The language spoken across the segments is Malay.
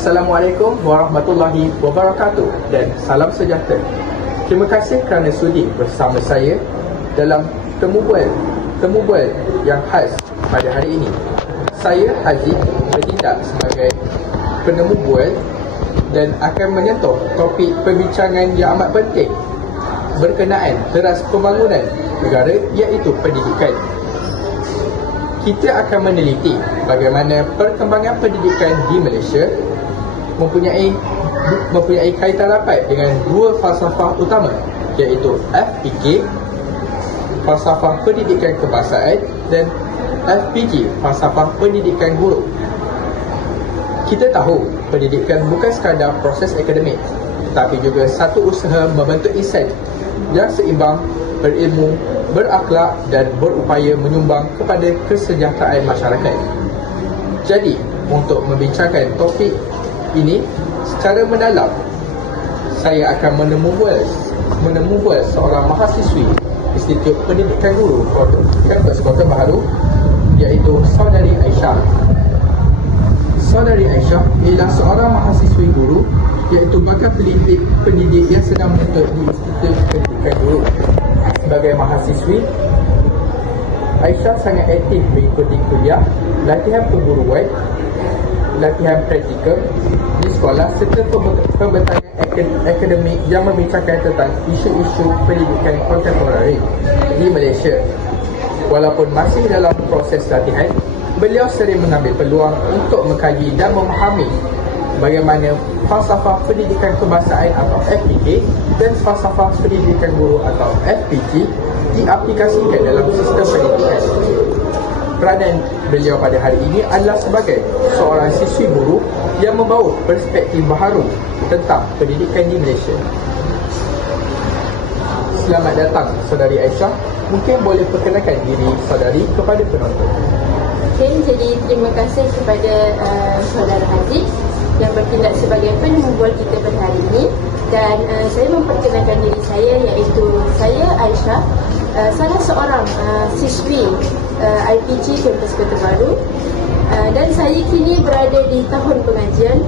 Assalamualaikum warahmatullahi wabarakatuh dan salam sejahtera. Terima kasih kerana sudi bersama saya dalam temu bual yang khas pada hari ini. Saya Haziq bertindak sebagai penemu bual dan akan menyentuh topik perbincangan yang amat penting berkenaan teras pembangunan negara, iaitu pendidikan. Kita akan meneliti bagaimana perkembangan pendidikan di Malaysia mempunyai kaitan rapat dengan dua falsafah utama, iaitu FPK, falsafah pendidikan kebangsaan, dan FPG, falsafah pendidikan guru. Kita tahu pendidikan bukan sekadar proses akademik, tetapi juga satu usaha membentuk insan yang seimbang, berilmu, berakhlak dan berupaya menyumbang kepada kesejahteraan masyarakat. Jadi, untuk membincangkan topik ini secara mendalam, saya akan menemu bual seorang mahasiswi Institut Pendidikan Guru Kampus Kota Baharu, iaitu Saudari Aisyah. Saudari Aisyah ialah seorang mahasiswi guru, iaitu bakal pendidik yang sedang menuntut di Institut Pendidikan Guru. Sebagai mahasiswi, Aisyah sangat aktif mengikuti kuliah, latihan perguruan, latihan praktikal di sekolah serta pembentangan akademik yang membincangkan tentang isu-isu pendidikan kontemporari di Malaysia. Walaupun masih dalam proses latihan, beliau sering mengambil peluang untuk mengkaji dan memahami bagaimana falsafah pendidikan kebangsaan atau FPK dan falsafah pendidikan guru atau FPG diaplikasikan dalam sistem pendidikan. Peranan beliau pada hari ini adalah sebagai seorang siswi guru yang membawa perspektif baharu tentang pendidikan di Malaysia. Selamat datang Saudari Aisyah. Mungkin boleh perkenalkan diri saudari kepada penonton. Okay, jadi terima kasih kepada saudara Haziq yang bertindak sebagai penemu bual kita pada hari ini. Dan saya memperkenalkan diri saya, iaitu saya Aisyah, salah seorang siswi IPG Kampus Kota Baru, dan saya kini berada di tahun pengajian.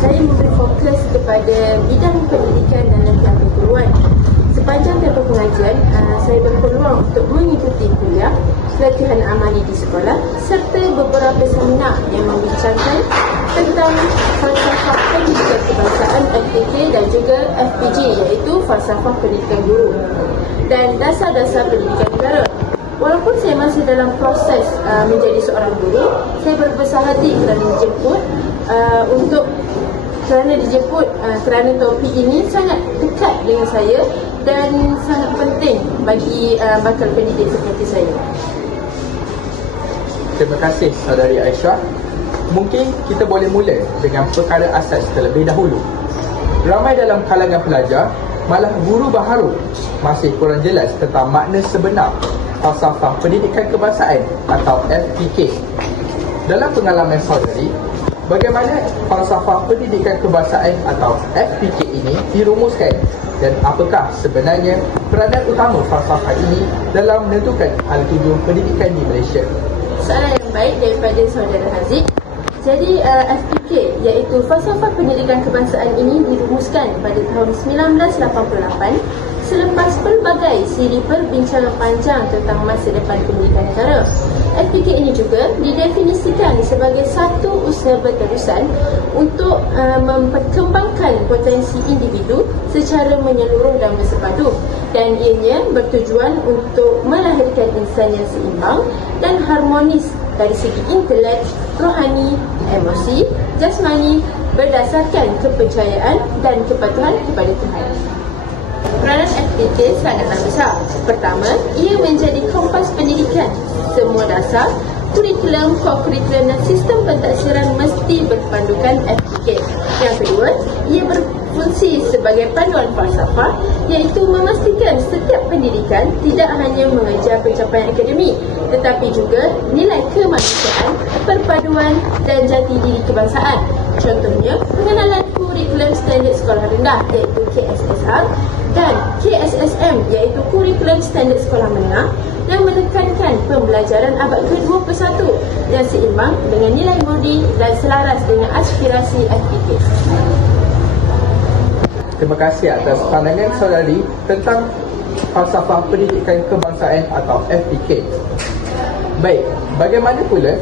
Saya memberi fokus kepada bidang pendidikan dan latihan perguruan. Sepanjang tempoh pengajian, saya berpeluang untuk mengikuti kuliah, latihan amali di sekolah serta beberapa seminar yang membincangkan tentang falsafah pendidikan kebangsaan FPK dan juga FPG, iaitu falsafah pendidikan guru dan dasar-dasar pendidikan negara. Walaupun saya masih dalam proses menjadi seorang guru, saya berbesar hati kerana topik ini sangat dekat dengan saya dan sangat penting bagi bakal pendidik seperti saya. Terima kasih Saudari Aisyah. Mungkin kita boleh mula dengan perkara asas terlebih dahulu. Ramai dalam kalangan pelajar, malah guru baharu, masih kurang jelas tentang makna sebenar falsafah pendidikan kebangsaan atau FPK. Dalam pengalaman saudari, bagaimana falsafah pendidikan kebangsaan atau FPK ini dirumuskan dan apakah sebenarnya peranan utama falsafah ini dalam menentukan hal tuju pendidikan di Malaysia? Soalan yang baik daripada saudara Haziq. Jadi FPK, iaitu falsafah pendidikan kebangsaan ini dirumuskan pada tahun 1988 selepas pelbagai siri perbincangan panjang tentang masa depan pendidikan negara. FPK ini juga didefinisikan sebagai satu usaha berterusan untuk memperkembangkan potensi individu secara menyeluruh dan bersepadu, dan ianya bertujuan untuk melahirkan insan yang seimbang dan harmonis dari segi intelek, rohani, emosi, jasmani berdasarkan kepercayaan dan kepatuhan kepada Tuhan. Peranan FPK sangatlah besar. Pertama, ia menjadi kompas pendidikan. Semua dasar, kurikulum, co-kurikulum dan sistem pentaksiran mesti berpandukan FPK. Yang kedua, ia berfungsi sebagai panduan falsafah, iaitu memastikan setiap pendidikan tidak hanya mengejar pencapaian akademik, tetapi juga nilai kemanusiaan, perpaduan dan jati diri kebangsaan. Contohnya, pengenalan kurikulum standard sekolah rendah, iaitu KSSR, dan KSSM iaitu Kurikulum Standard Sekolah Menengah yang menekankan pembelajaran abad ke-21 yang seimbang dengan nilai murni dan selaras dengan aspirasi FPK. Terima kasih atas pandangan saudari tentang falsafah pendidikan kebangsaan atau FPK. Baik, bagaimana pula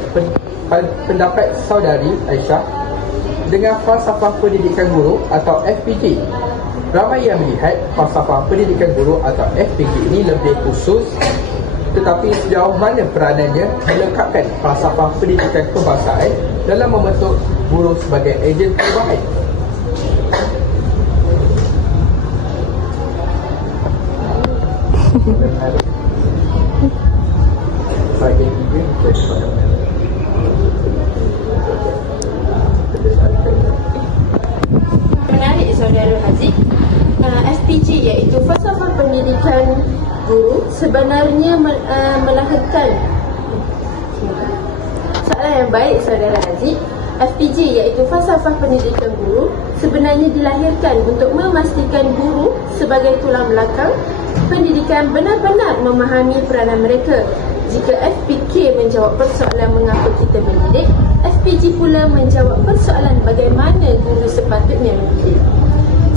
pendapat saudari Aisyah dengan falsafah pendidikan guru atau FPG? Ramai yang melihat falsafah pendidikan guru atau FPG ini lebih khusus, tetapi sejauh mana peranannya melekatkan falsafah pendidikan kebangsaan dalam membentuk guru sebagai ejen perubahan? Menarik saudara Haziq. FPG iaitu falsafah pendidikan guru sebenarnya melahirkan soalan yang baik saudara Haziq. FPG iaitu falsafah pendidikan guru sebenarnya dilahirkan untuk memastikan guru sebagai tulang belakang pendidikan benar-benar memahami peranan mereka. Jika FPK menjawab persoalan mengapa kita mendidik, FPG pula menjawab persoalan bagaimana guru sepatutnya mendidik.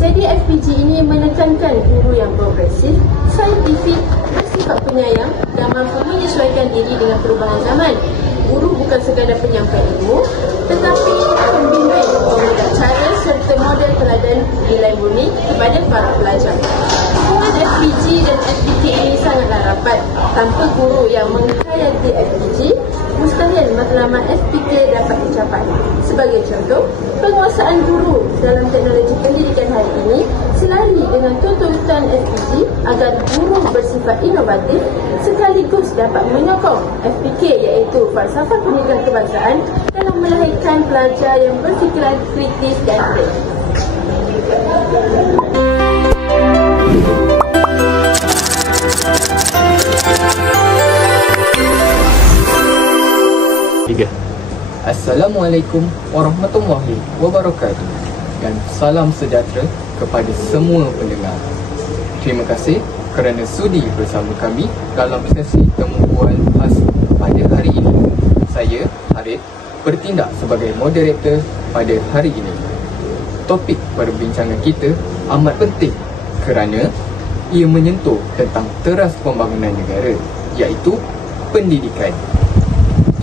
Jadi FPG ini menekankan guru yang progresif, saintifik, bersifat penyayang dan mampu menyesuaikan diri dengan perubahan zaman. Guru bukan sekadar penyampai ilmu, tetapi pembimbing pemuda cara serta model teladan nilai murni kepada para pelajar. Hubungan FPG dan FPK ini sangatlah rapat. Tanpa guru yang menghayati FPG, mustahil matlamat FPK dapat dicapai. Sebagai contoh, penguasaan guru dalam teknologi pendidikan hari ini selari dengan tuntutan FPG agar guru bersifat inovatif sekaligus dapat menyokong FPK iaitu falsafah pendidikan kebangsaan dalam melahirkan pelajar yang berfikiran kritis dan kreatif. Assalamualaikum warahmatullahi wabarakatuh dan salam sejahtera kepada semua pendengar. Terima kasih kerana sudi bersama kami dalam sesi temu bual khas pada hari ini. Saya, Harith, bertindak sebagai moderator pada hari ini. Topik perbincangan kita amat penting kerana ia menyentuh tentang teras pembangunan negara, iaitu pendidikan.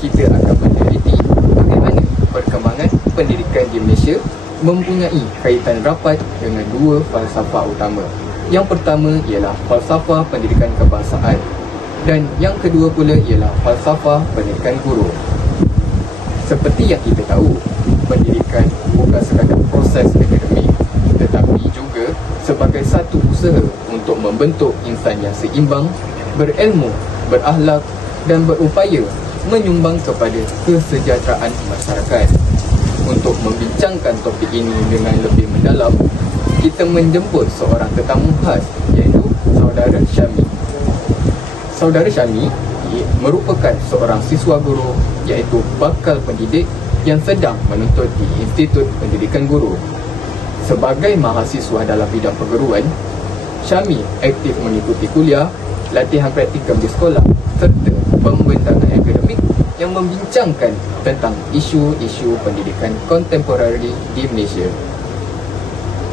Kita akan meneliti bagaimana perkembangan pendidikan di Malaysia mempunyai kaitan rapat dengan dua falsafah utama. Yang pertama ialah falsafah pendidikan kebangsaan dan yang kedua pula ialah falsafah pendidikan guru. Seperti yang kita tahu, pendidikan bukan sekadar proses akademik, tetapi juga sebagai satu usaha untuk membentuk insan yang seimbang, berilmu, berakhlak dan berupaya menyumbang kepada kesejahteraan masyarakat. Untuk membincangkan topik ini dengan lebih mendalam, kita menjemput seorang tetamu khas, iaitu Saudara Syami. Saudara Syami merupakan seorang siswa guru, iaitu bakal pendidik yang sedang menuntut di Institut Pendidikan Guru. Sebagai mahasiswa dalam bidang perguruan, Syami aktif mengikuti kuliah, latihan praktikum di sekolah serta pembentangan akademik yang membincangkan tentang isu-isu pendidikan kontemporari di Malaysia.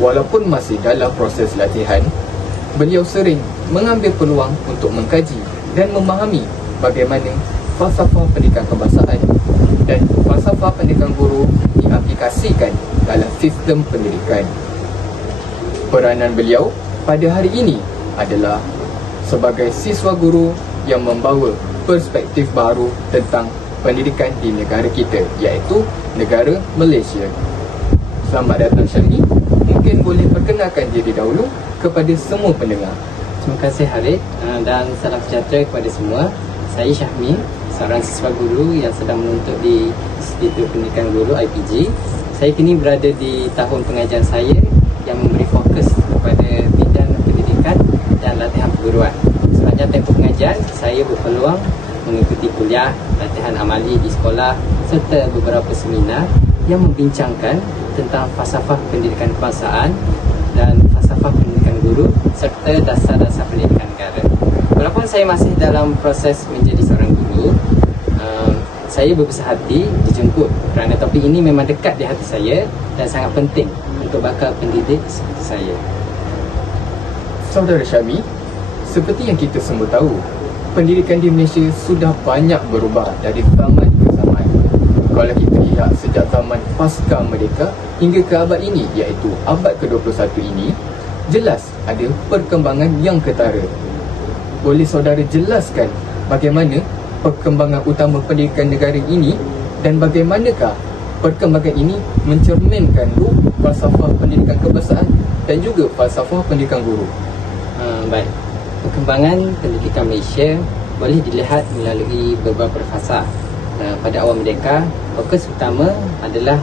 Walaupun masih dalam proses latihan, beliau sering mengambil peluang untuk mengkaji dan memahami bagaimana falsafah pendidikan kebangsaan dan falsafah pendidikan guru diaplikasikan dalam sistem pendidikan. Peranan beliau pada hari ini adalah sebagai siswa guru yang membawa perspektif baru tentang pendidikan di negara kita, iaitu negara Malaysia. Selamat datang Syami. Mungkin boleh perkenalkan diri dahulu kepada semua pendengar. Terima kasih Harith dan salam sejahtera kepada semua. Saya Syahmi, seorang siswa guru yang sedang menuntut di Institut Pendidikan Guru IPG. Saya kini berada di tahun pengajian saya yang memberi fokus kepada bidang pendidikan dan latihan perguruan. Sepanjang tempoh pengajian, saya berpeluang mengikuti kuliah, latihan amali di sekolah serta beberapa seminar yang membincangkan tentang falsafah pendidikan kebangsaan dan falsafah pendidikan guru. guru serta dasar-dasar pendidikan negara. Walaupun saya masih dalam proses menjadi seorang guru, saya berbesar hati dijemput kerana topik ini memang dekat di hati saya dan sangat penting untuk bakal pendidik seperti saya. Saudara Syami, seperti yang kita semua tahu, pendidikan di Malaysia sudah banyak berubah dari zaman ke zaman. Kalau kita lihat sejak zaman pasca merdeka hingga ke abad ini, iaitu abad ke-21 ini, jelas ada perkembangan yang ketara. Boleh saudara jelaskan bagaimana perkembangan utama pendidikan negara ini dan bagaimanakah perkembangan ini mencerminkan ruh falsafah pendidikan kebangsaan dan juga falsafah pendidikan guru? Baik, perkembangan pendidikan Malaysia boleh dilihat melalui beberapa fasa. Pada awal merdeka, fokus utama adalah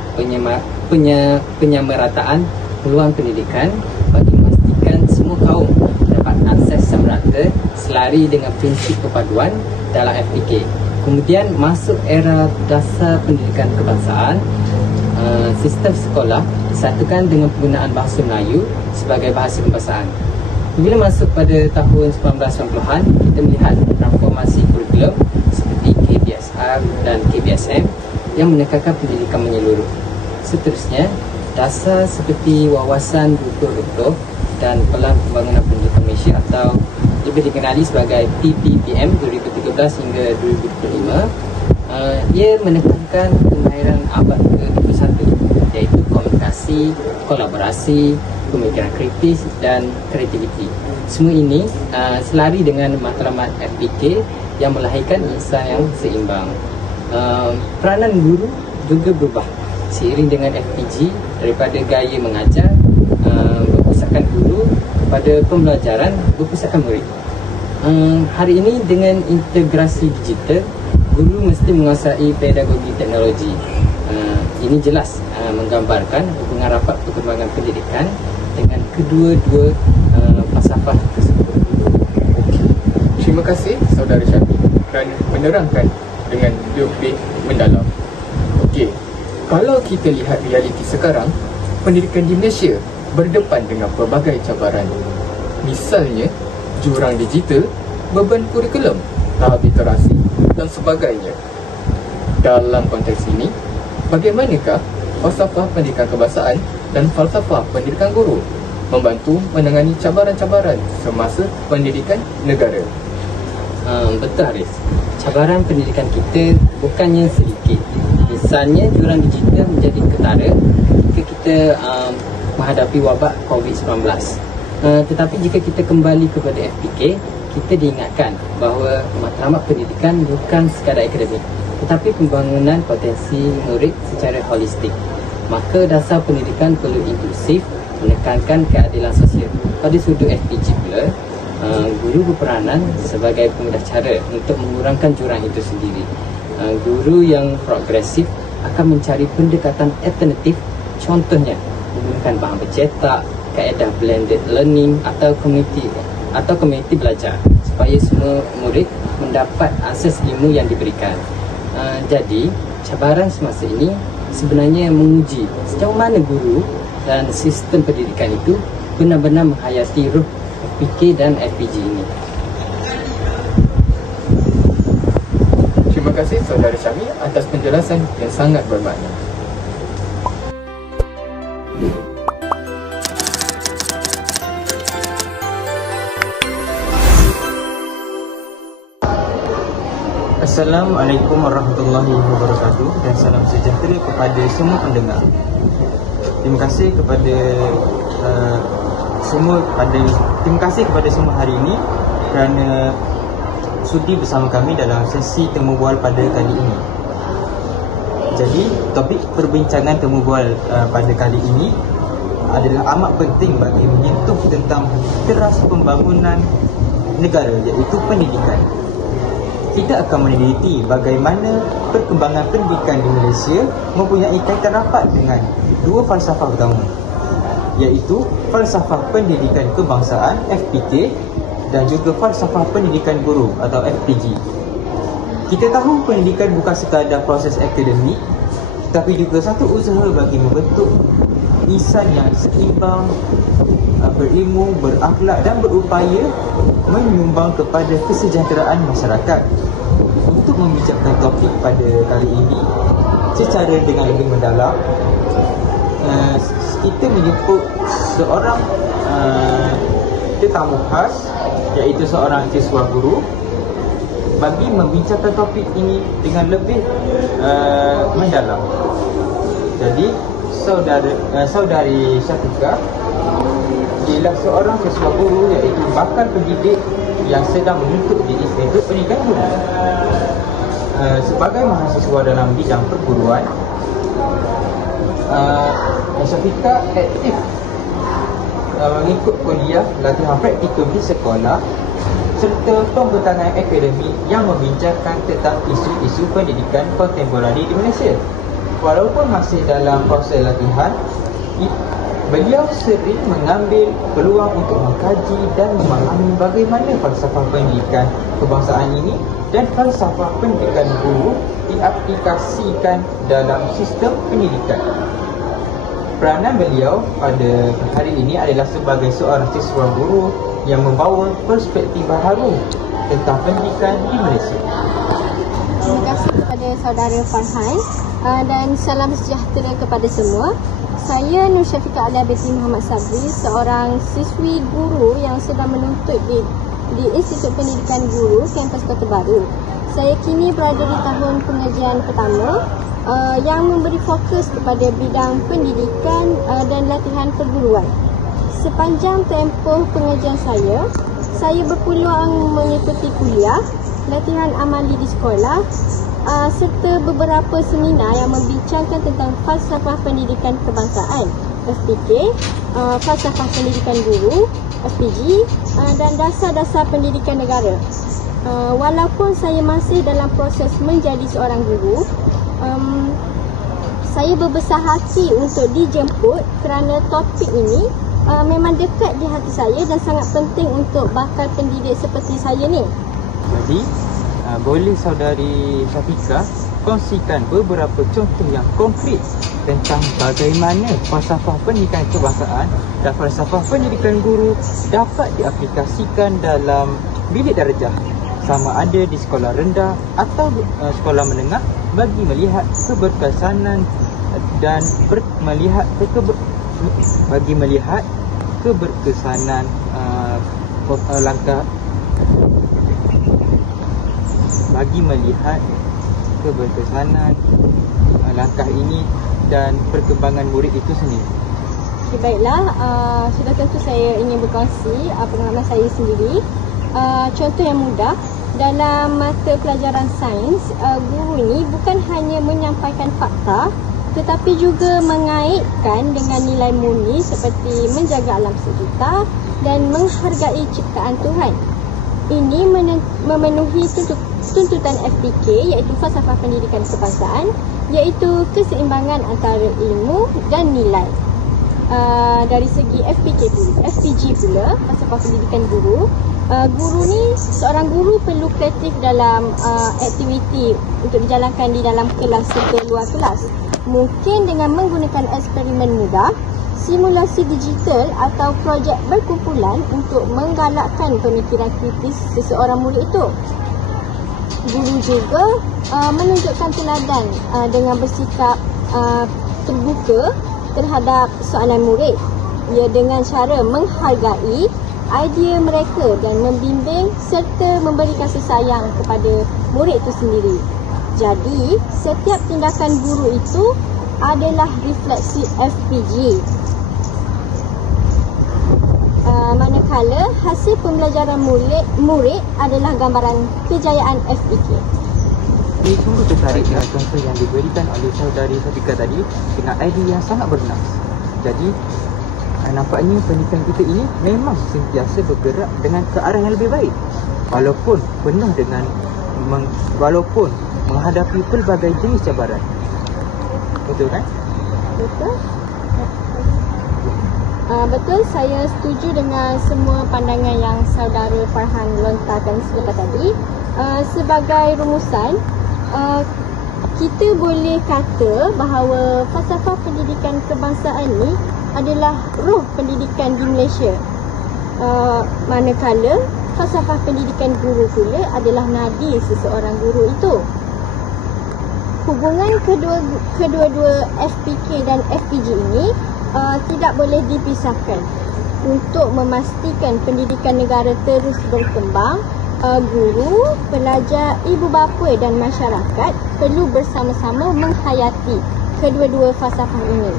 penyamarataan peluang pendidikan bagi memastikan semua kaum dapat akses merata selari dengan prinsip perpaduan dalam FPK. Kemudian masuk era dasar pendidikan kebangsaan, sistem sekolah disatukan dengan penggunaan bahasa Melayu sebagai bahasa kebangsaan. Bila masuk pada tahun 1990-an, kita melihat transformasi kurikulum seperti KBSR dan KBSM yang menekankan pendidikan menyeluruh. Seterusnya, dasar seperti wawasan betul-betul dan Pelan Pembangunan Pendidikan Malaysia atau lebih dikenali sebagai PPPM 2013 hingga 2025, ia menekankan kemahiran abad ke-21 iaitu komunikasi, kolaborasi, pemikiran kritis dan kreativiti. Semua ini selari dengan matlamat FPK yang melahirkan insan yang seimbang. Peranan guru juga berubah seiring dengan FPG daripada gaya mengajar berpusatkan guru kepada pembelajaran berpusatkan murid. Hari ini dengan integrasi digital, guru mesti menguasai pedagogi teknologi. Ini jelas menggambarkan hubungan rapat perkembangan pendidikan dengan kedua-dua falsafah tersebut. Terima kasih saudara Syami kerana menerangkan dengan lebih mendalam. Okey, kalau kita lihat realiti sekarang, pendidikan di Malaysia berdepan dengan pelbagai cabaran. Misalnya, jurang digital, beban kurikulum, tahap literasi dan sebagainya. Dalam konteks ini, bagaimanakah falsafah pendidikan kebangsaan dan falsafah pendidikan guru membantu menangani cabaran-cabaran semasa pendidikan negara? Betul Haris, cabaran pendidikan kita bukannya sedikit. Misalnya jurang digital menjadi ketara ketika kita menghadapi wabak COVID-19. Tetapi jika kita kembali kepada FPK, kita diingatkan bahawa matlamat pendidikan bukan sekadar akademik, tetapi pembangunan potensi murid secara holistik. Maka dasar pendidikan perlu inklusif, menekankan keadilan sosial. Pada sudut FPG pula, guru berperanan sebagai pemudah cara untuk mengurangkan jurang itu sendiri. Guru yang progresif akan mencari pendekatan alternatif, contohnya menggunakan bahan bercetak, kaedah blended learning atau community belajar supaya semua murid mendapat akses ilmu yang diberikan. Jadi, cabaran semasa ini sebenarnya menguji sejauh mana guru dan sistem pendidikan itu benar-benar menghayati ruh FPK dan FPG ini. Terima kasih saudara Syami atas penjelasan yang sangat bermakna. Assalamualaikum warahmatullahi wabarakatuh dan salam sejahtera kepada semua pendengar. Terima kasih kepada semua hari ini kerana sudi bersama kami dalam sesi temu bual pada kali ini. Jadi, topik perbincangan temu bual pada kali ini adalah amat penting bagi menyentuh tentang teras pembangunan negara, iaitu pendidikan. Kita akan meneliti bagaimana perkembangan pendidikan di Malaysia mempunyai kaitan rapat dengan dua falsafah utama, iaitu falsafah pendidikan kebangsaan FPK dan juga falsafah pendidikan guru atau FPG. Kita tahu pendidikan bukan sekadar proses akademik, tetapi juga satu usaha bagi membentuk insan yang seimbang, berilmu, berakhlak dan berupaya menyumbang kepada kesejahteraan masyarakat. Untuk membincangkan topik pada kali ini secara dengan lebih mendalam, kita menjemput seorang tetamu khas, iaitu seorang siswa guru, bagi membincangkan topik ini dengan lebih mendalam. Jadi saudari Syafiqah ialah seorang siswa guru, iaitu bakal pendidik yang sedang menuntut di Institut Pendidikan Guru. Sebagai mahasiswa dalam bidang perguruan, Syafiqah aktif mengikut kuliah latihan praktikum di sekolah serta pembekalan akademik yang membincangkan tentang isu-isu pendidikan kontemporari di Malaysia. Walaupun masih dalam proses latihan, beliau sering mengambil peluang untuk mengkaji dan memahami bagaimana falsafah pendidikan kebangsaan ini dan falsafah pendidikan guru diaplikasikan dalam sistem pendidikan. Peranan beliau pada hari ini adalah sebagai seorang siswa guru yang membawa perspektif baharu tentang pendidikan di Malaysia. Terima kasih kepada saudara Farhan dan salam sejahtera kepada semua. Saya Nur Syafiqah Alia binti Muhammad Sabri, seorang siswi guru yang sedang menuntut di Institut Pendidikan Guru Kampus Kota Baru. Saya kini berada di tahun pengajian pertama yang memberi fokus kepada bidang pendidikan dan latihan perguruan. Sepanjang tempoh pengajian saya berpeluang mengikuti kuliah, latihan amali di sekolah serta beberapa seminar yang membincangkan tentang falsafah pendidikan kebangsaan (FPK), falsafah pendidikan guru (FPG) dan dasar-dasar pendidikan negara. Walaupun saya masih dalam proses menjadi seorang guru, saya berbesar hati untuk dijemput kerana topik ini memang dekat di hati saya dan sangat penting untuk bakal pendidik seperti saya ni. Jadi, boleh saudari Syafiqah kongsikan beberapa contoh yang konkret tentang bagaimana falsafah pendidikan kebangsaan dan falsafah pendidikan guru dapat diaplikasikan dalam bilik darjah, sama ada di sekolah rendah atau sekolah menengah, bagi melihat keberkesanan dan keberkesanan langkah bagi melihat keberkesanan langkah ini dan perkembangan murid itu sendiri. Okay, baiklah, sudah tentu saya ingin berkongsi pengalaman saya sendiri. Contoh yang mudah, dalam mata pelajaran sains, guru ini bukan hanya menyampaikan fakta tetapi juga mengaitkan dengan nilai murni seperti menjaga alam sekitar dan menghargai ciptaan Tuhan. Ini memenuhi tuntutan FPK, iaitu falsafah pendidikan kebangsaan, iaitu keseimbangan antara ilmu dan nilai. Dari segi FPG pula, falsafah pendidikan guru, guru ni, seorang guru perlu kreatif dalam aktiviti untuk dijalankan di dalam kelas serta luar kelas. Mungkin dengan menggunakan eksperimen mudah, simulasi digital atau projek berkumpulan untuk menggalakkan pemikiran kritis seseorang murid itu. Guru juga menunjukkan teladan dengan bersikap terbuka terhadap soalan murid, ia dengan cara menghargai idea mereka dan membimbing serta memberi kasih sayang kepada murid itu sendiri. Jadi, setiap tindakan guru itu adalah refleksi FPG. Manakala hasil pembelajaran murid adalah gambaran kejayaan FPK. Saya sungguh tertarik dengan contoh yang diberikan oleh saudari Syafiqah tadi dengan idea yang sangat bernas. Jadi, nampaknya pendidikan kita ini memang sentiasa bergerak dengan ke arah yang lebih baik, walaupun penuh dengan walaupun menghadapi pelbagai jenis cabaran. Betul kan? Betul. Betul, saya setuju dengan semua pandangan yang saudara Farhan lontarkan selepas tadi. Sebagai rumusan, kita boleh kata bahawa falsafah pendidikan kebangsaan ni adalah ruh pendidikan di Malaysia. Manakala falsafah pendidikan guru pula adalah nadi seseorang guru itu. Hubungan kedua-dua FPK dan FPG ini tidak boleh dipisahkan. Untuk memastikan pendidikan negara terus berkembang, guru, pelajar, ibu bapa dan masyarakat perlu bersama-sama menghayati kedua-dua falsafah ini.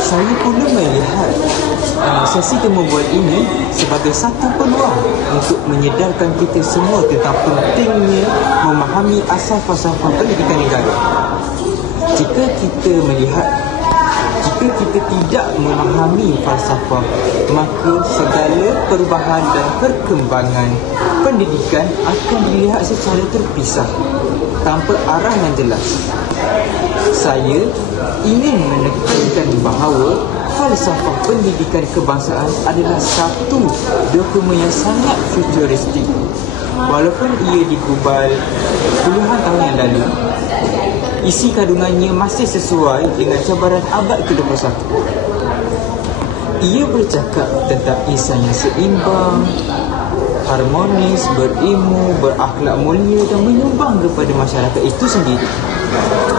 Saya pula melihat sesi temu bual ini sebagai satu peluang untuk menyedarkan kita semua tentang pentingnya memahami asal falsafah pendidikan negara. Jika kita tidak memahami falsafah, maka segala perubahan dan perkembangan pendidikan akan dilihat secara terpisah, tanpa arah yang jelas. Saya ingin menekankan bahawa falsafah pendidikan kebangsaan adalah satu dokumen yang sangat futuristik. Walaupun ia digubal puluhan tahun yang lalu, isi kandungannya masih sesuai dengan cabaran abad ke-21. Ia bercakap tentang insan yang seimbang, harmonis, berilmu, berakhlak mulia dan menyumbang kepada masyarakat itu sendiri.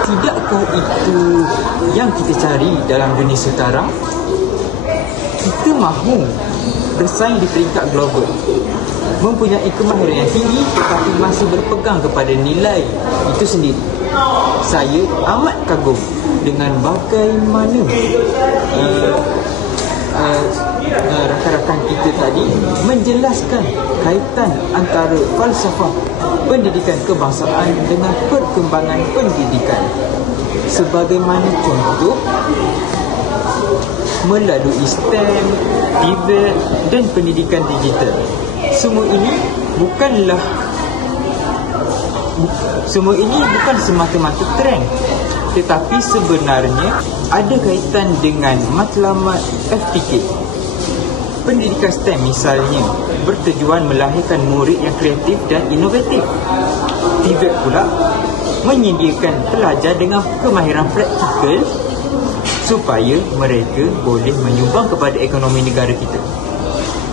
Tidakkah itu yang kita cari dalam dunia sekarang? Kita mahu bersaing di peringkat global, mempunyai kemahiran yang tinggi tetapi masih berpegang kepada nilai itu sendiri. Saya amat kagum dengan bagaimana rakan-rakan kita tadi menjelaskan kaitan antara falsafah pendidikan kebangsaan dengan perkembangan pendidikan. Sebagaimana contoh, melalui STEM, TVET dan pendidikan digital. Semua ini bukan semata-mata trend, tetapi sebenarnya ada kaitan dengan matlamat FPK. Pendidikan STEM misalnya bertujuan melahirkan murid yang kreatif dan inovatif. TVET pula menyediakan pelajar dengan kemahiran praktikal supaya mereka boleh menyumbang kepada ekonomi negara kita.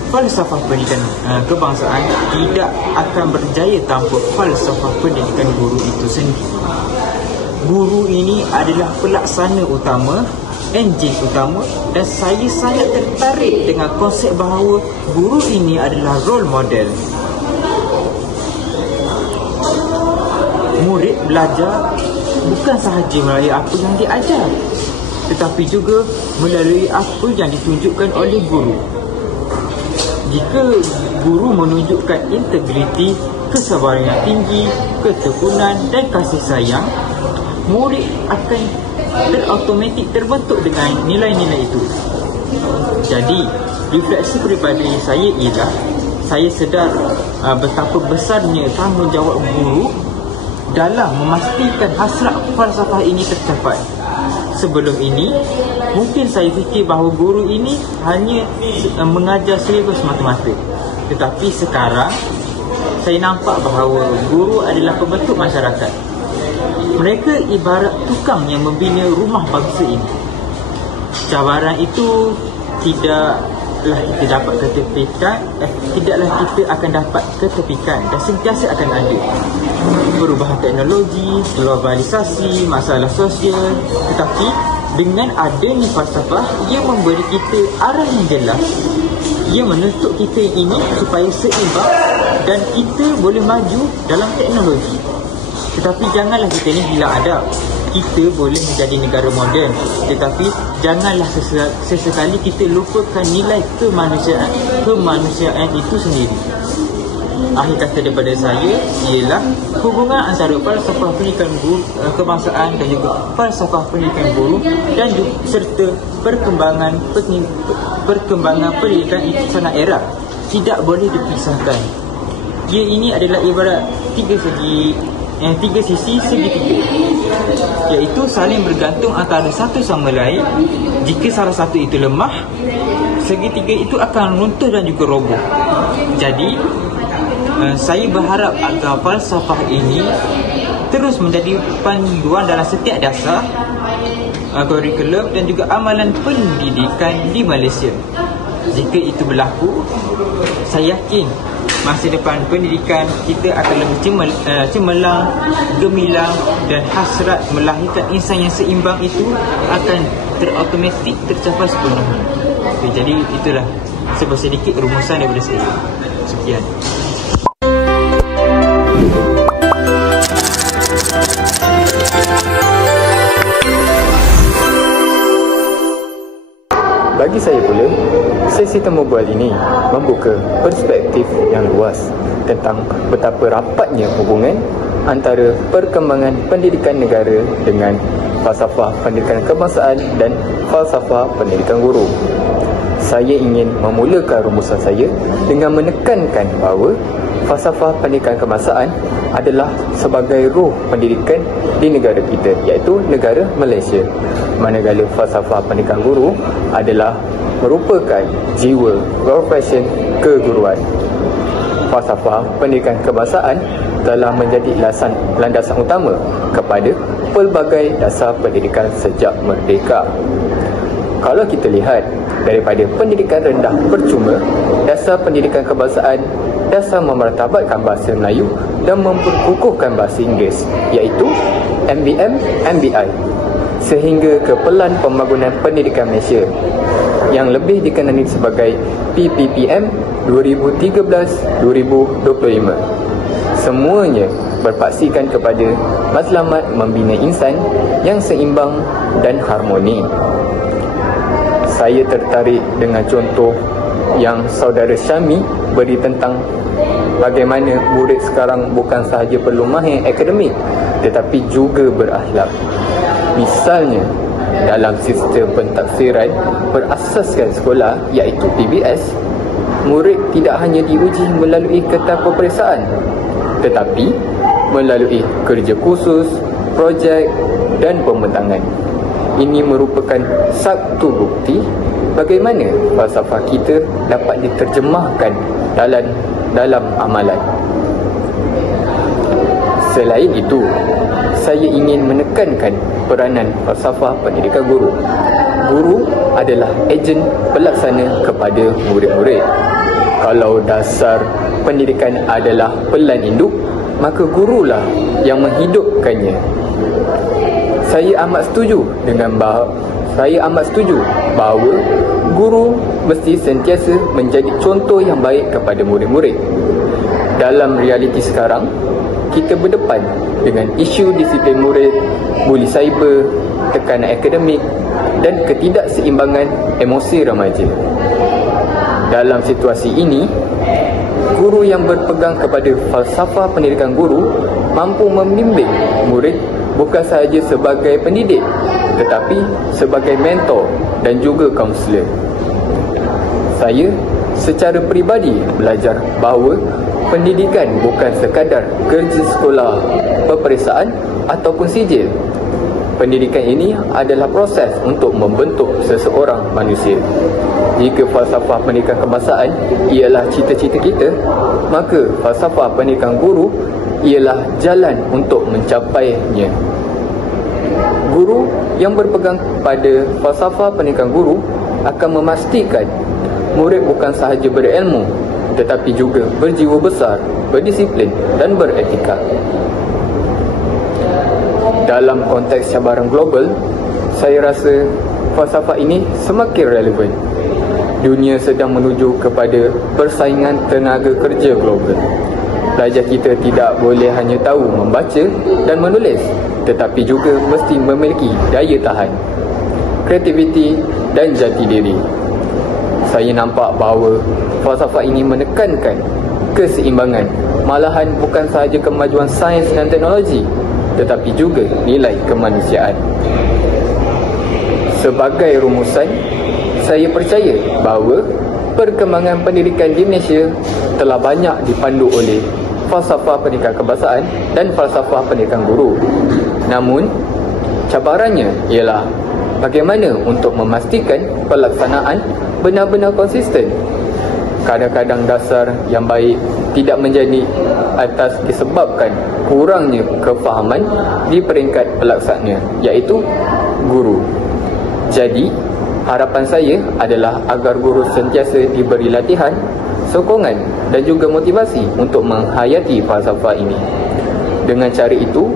Falsafah pendidikan kebangsaan tidak akan berjaya tanpa falsafah pendidikan guru itu sendiri. Guru ini adalah pelaksana utama, enjin utama, dan saya sangat tertarik dengan konsep bahawa guru ini adalah role model. Murid belajar bukan sahaja melalui apa yang diajar, tetapi juga melalui apa yang ditunjukkan oleh guru. Jika guru menunjukkan integriti, kesabaran yang tinggi, ketekunan dan kasih sayang, murid akan terautomatik terbentuk dengan nilai-nilai itu. Jadi, refleksi peribadi saya ialah saya sedar betapa besarnya tanggungjawab guru dalam memastikan hasrat falsafah ini tercapai. Sebelum ini, mungkin saya fikir bahawa guru ini hanya mengajar silibus matematik. Tetapi sekarang, saya nampak bahawa guru adalah pembentuk masyarakat. Mereka ibarat tukang yang membina rumah bangsa ini. Cabaran itu tidaklah kita dapat ketepikan, tidaklah kita akan dapat ketepikan dan sentiasa akan ada. Perubahan teknologi, globalisasi, masalah sosial. Tetapi dengan adanya falsafah, ia memberi kita arah yang jelas. Ia menuntut kita ini supaya seimbang dan kita boleh maju dalam teknologi. Tetapi janganlah kita ni hilang adab. Kita boleh menjadi negara moden, tetapi janganlah sesekali kita lupakan nilai kemanusiaan itu sendiri. Akhir kata daripada saya ialah hubungan antara falsafah pendidikan guru kebangsaan dan juga falsafah pendidikan guru dan juga serta perkembangan pendidikan itu sangat erat, tidak boleh dipisahkan. Ia ini adalah ibarat tiga sisi segitiga, iaitu saling bergantung antara satu sama lain. Jika salah satu itu lemah, segitiga itu akan runtuh dan juga roboh. Jadi saya berharap agar falsafah ini terus menjadi panduan dalam setiap dasar kurikulum dan juga amalan pendidikan di Malaysia. Jika itu berlaku, saya yakin masa depan pendidikan kita akan lebih cemerlang, gemilang dan hasrat melahirkan insan yang seimbang itu akan terautomatik tercapai sepenuhnya. Jadi itulah sedikit rumusan daripada saya. Sekian. Bagi saya pula, sesi temu bual ini membuka perspektif yang luas tentang betapa rapatnya hubungan antara perkembangan pendidikan negara dengan falsafah pendidikan kebangsaan dan falsafah pendidikan guru. Saya ingin memulakan rumusan saya dengan menekankan bahawa falsafah pendidikan kebangsaan adalah sebagai roh pendidikan di negara kita, iaitu negara Malaysia. Manakala falsafah pendidikan guru adalah merupakan jiwa profesion keguruan. Falsafah pendidikan kebangsaan telah menjadi landasan utama kepada pelbagai dasar pendidikan sejak merdeka. Kalau kita lihat daripada pendidikan rendah percuma, dasar pendidikan kebangsaan, dasar memartabatkan bahasa Melayu dan memperkukuhkan bahasa Inggeris, iaitu MBM, MBI, sehingga ke pelan pembangunan pendidikan Malaysia yang lebih dikenali sebagai PPPM 2013-2025. Semuanya berpaksikan kepada matlamat membina insan yang seimbang dan harmoni. Saya tertarik dengan contoh yang saudara Syami beri tentang bagaimana murid sekarang bukan sahaja perlu mahir akademik tetapi juga berakhlak. Misalnya, dalam sistem pentafsiran berasaskan sekolah iaitu PBS, murid tidak hanya diuji melalui kertas peperiksaan tetapi melalui kerja khusus, projek dan pembentangan. Ini merupakan satu bukti bagaimana falsafah kita dapat diterjemahkan dalam amalan. Selain itu, saya ingin menekankan peranan falsafah pendidikan guru. Guru adalah ejen pelaksana kepada murid-murid. Kalau dasar pendidikan adalah pelan induk, maka gurulah yang menghidupkannya. Saya amat setuju bahawa guru mesti sentiasa menjadi contoh yang baik kepada murid-murid. Dalam realiti sekarang, kita berdepan dengan isu disiplin murid, buli cyber, tekanan akademik dan ketidakseimbangan emosi remaja. Dalam situasi ini, guru yang berpegang kepada falsafah pendidikan guru mampu membimbing murid bukan sahaja sebagai pendidik tetapi sebagai mentor dan juga kaunselor. Saya secara peribadi belajar bahawa pendidikan bukan sekadar kerja sekolah, peperiksaan ataupun sijil. Pendidikan ini adalah proses untuk membentuk seseorang manusia. Jika falsafah pendidikan kebangsaan ialah cita-cita kita, maka falsafah pendidikan guru ialah jalan untuk mencapainya. Guru yang berpegang pada falsafah pendidikan guru akan memastikan murid bukan sahaja berilmu tetapi juga berjiwa besar, berdisiplin dan beretika. Dalam konteks cabaran global, saya rasa falsafah ini semakin relevan. Dunia sedang menuju kepada persaingan tenaga kerja global. Pelajar kita tidak boleh hanya tahu membaca dan menulis, tetapi juga mesti memiliki daya tahan, kreativiti dan jati diri. Saya nampak bahawa falsafah ini menekankan keseimbangan, malahan bukan sahaja kemajuan sains dan teknologi, tetapi juga nilai kemanusiaan. Sebagai rumusan, saya percaya bahawa perkembangan pendidikan di Malaysia telah banyak dipandu oleh falsafah pendidikan kebangsaan dan falsafah pendidikan guru. Namun, cabarannya ialah bagaimana untuk memastikan pelaksanaan benar-benar konsisten. Kadang-kadang dasar yang baik tidak menjadi atas disebabkan kurangnya kefahaman di peringkat pelaksana, iaitu guru. Jadi, harapan saya adalah agar guru sentiasa diberi latihan, sokongan dan juga motivasi untuk menghayati falsafah ini. Dengan cara itu,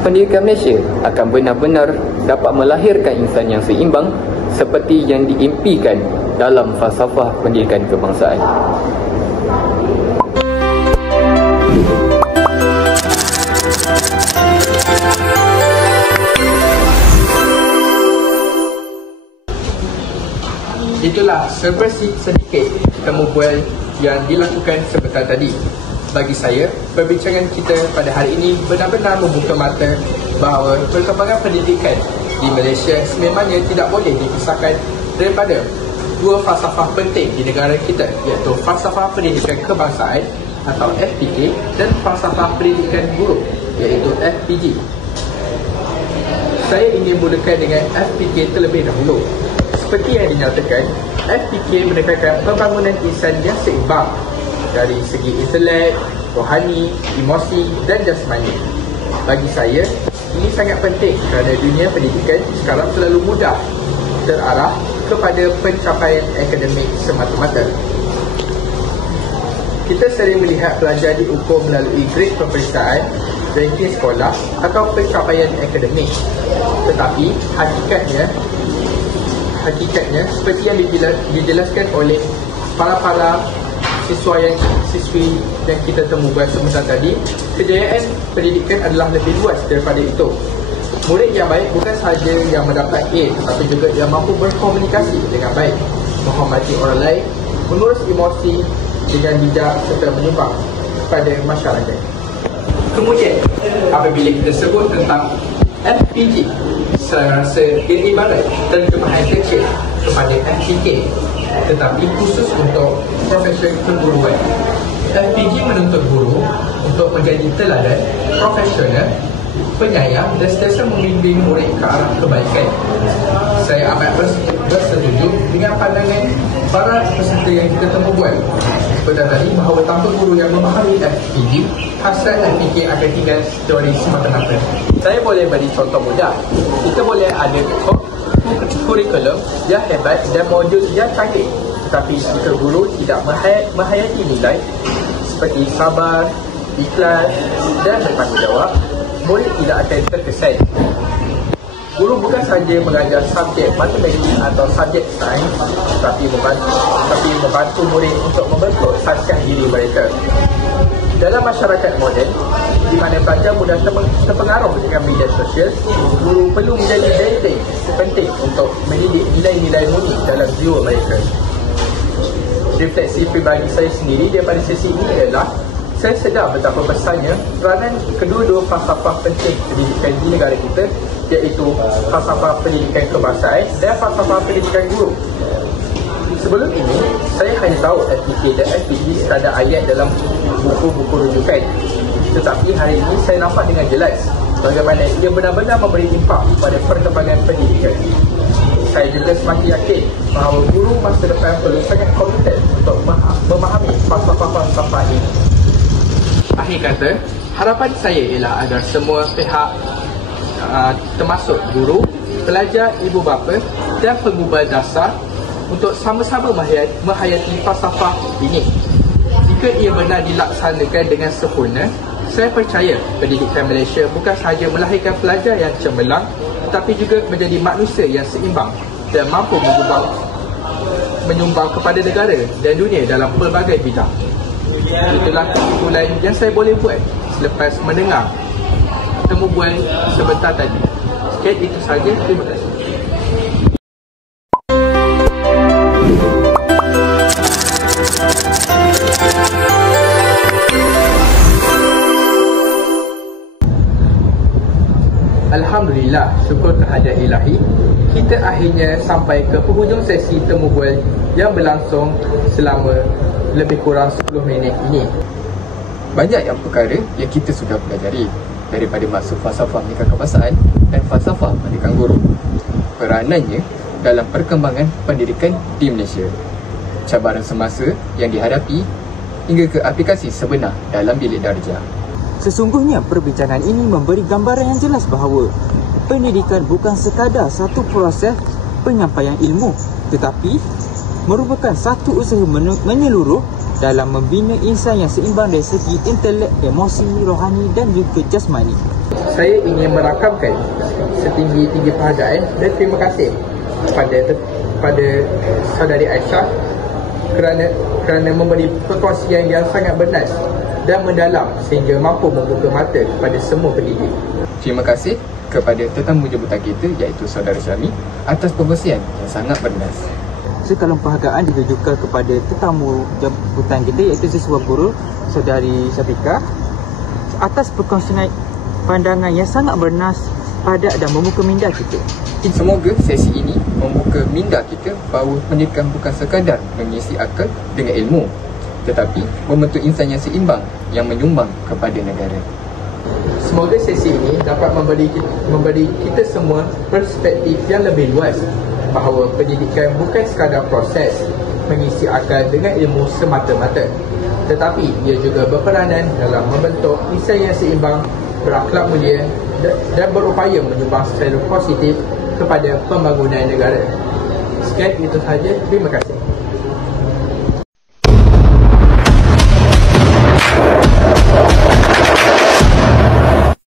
pendidikan Malaysia akan benar-benar dapat melahirkan insan yang seimbang seperti yang diimpikan dalam falsafah pendidikan kebangsaan. Itulah sedikit temu bual yang dilakukan sebentar tadi. Bagi saya, perbincangan kita pada hari ini benar-benar membuka mata bahawa perkembangan pendidikan di Malaysia sememangnya tidak boleh dipisahkan daripada dua falsafah penting di negara kita, iaitu falsafah pendidikan kebangsaan atau FPK dan falsafah pendidikan guru, iaitu FPG. Saya ingin mulakan dengan FPK terlebih dahulu. Seperti yang dinyatakan, FPK menekankan pembangunan insan yang seimbang dari segi intelek, rohani, emosi dan jasmani. Bagi saya, ini sangat penting kerana dunia pendidikan sekarang terlalu mudah terarah kepada pencapaian akademik semata-mata. Kita sering melihat pelajar diukur melalui grade peperiksaan, ranking sekolah atau pencapaian akademik. Tetapi hakikatnya seperti yang dijelaskan oleh para siswi yang kita temukan sebentar tadi, kejayaan pendidikan adalah lebih luas daripada itu. Murid yang baik bukan sahaja yang mendapat A, tetapi juga yang mampu berkomunikasi dengan baik, menghormati orang lain, mengurus emosi dengan bijak serta menyumbang kepada masyarakat. Kemudian, apabila kita sebut tentang FPG, saya rasa ia ibarat terjemahan kecil kepada FPK, tetapi khusus untuk profesi keguruan. FPG menuntut guru untuk menjadi teladan, profesional, penyayang dan sentiasa membimbing murid ke arah kebaikan. Saya amat bersetuju dengan pandangan para peserta yang kita temukan pada tadi bahawa tanpa guru yang memahami FPG, hasil FPK akan tinggal teori semata-mata. Saya boleh beri contoh mudah. Kita boleh ada kurikulum yang hebat dan modul yang canggih, tetapi jika guru tidak menghayati nilai seperti sabar, ikhlas dan bertanggungjawab, murid tidak akan terkesan. Guru bukan sahaja mengajar subjek matematik atau subjek sains, tapi membantu murid untuk membentuk khasiat diri mereka. Dalam masyarakat moden, di mana pelajar mudah terpengaruh dengan media sosial, guru perlu menjadi daya penting untuk mendidik nilai-nilai murni dalam jiwa mereka. Refleksi peribadi saya sendiri daripada sesi ini adalah saya sedar betapa besarnya peranan kedua-dua falsafah penting pendidikan di negara kita, iaitu falsafah pendidikan kebangsaan dan falsafah pendidikan guru. Sebelum ini, saya hanya tahu FPK dan FPG sekadar ayat dalam buku-buku rujukan. Tetapi hari ini saya nampak dengan jelas bagaimana ia benar-benar memberi impak pada perkembangan pendidikan. Saya juga semakin yakin bahawa guru masa depan perlu sangat kompeten untuk memahami falsafah-falsafah ini. Akhir kata, harapan saya ialah agar semua pihak termasuk guru, pelajar, ibu bapa dan penggubal dasar untuk sama-sama menghayati falsafah ini. Jika ia benar dilaksanakan dengan sempurna, saya percaya pendidikan Malaysia bukan sahaja melahirkan pelajar yang cemerlang, tetapi juga menjadi manusia yang seimbang dan mampu menyumbang kepada negara dan dunia dalam pelbagai bidang. Itulah kesimpulan yang saya boleh buat selepas mendengar temu bual sebentar tadi. Sekian itu sahaja. Terima kasih. Alhamdulillah, syukur kehadirat Ilahi, kita akhirnya sampai ke penghujung sesi temu bual yang berlangsung selama lebih kurang 10 minit ini. Banyak yang perkara yang kita sudah pelajari, daripada masuk falsafah pendidikan kebangsaan dan falsafah pendidikan guru. peranannya dalam perkembangan pendidikan di Malaysia, cabaran semasa yang dihadapi hingga ke aplikasi sebenar dalam bilik darjah. Sesungguhnya perbincangan ini memberi gambaran yang jelas bahawa pendidikan bukan sekadar satu proses penyampaian ilmu, tetapi merupakan satu usaha menyeluruh dalam membina insan yang seimbang dari segi intelek, emosi, rohani dan juga jasmani. Saya ingin merakamkan setinggi-tinggi penghargaan dan terima kasih kepada saudari Aisyah kerana memberi perkongsian yang sangat bernas dan mendalam sehingga mampu membuka mata kepada semua pendidik. Terima kasih kepada tetamu jemputan kita iaitu saudara Syahmi atas perkongsian yang sangat bernas. Sekalung penghargaan ditujukan kepada tetamu jemputan kita iaitu siswa guru saudari Syafiqah atas perkongsian pandangan yang sangat bernas, padat dan membuka minda kita. Semoga sesi ini membuka minda kita bahawa pendidikan bukan sekadar mengisi akal dengan ilmu, tetapi membentuk insan yang seimbang yang menyumbang kepada negara. Semoga sesi ini dapat memberi kita semua perspektif yang lebih luas bahawa pendidikan bukan sekadar proses mengisi akal dengan ilmu semata-mata, tetapi ia juga berperanan dalam membentuk insan yang seimbang, berakhlak mulia dan berupaya menyumbang secara positif kepada pembangunan negara. Sekian itu sahaja. Terima kasih.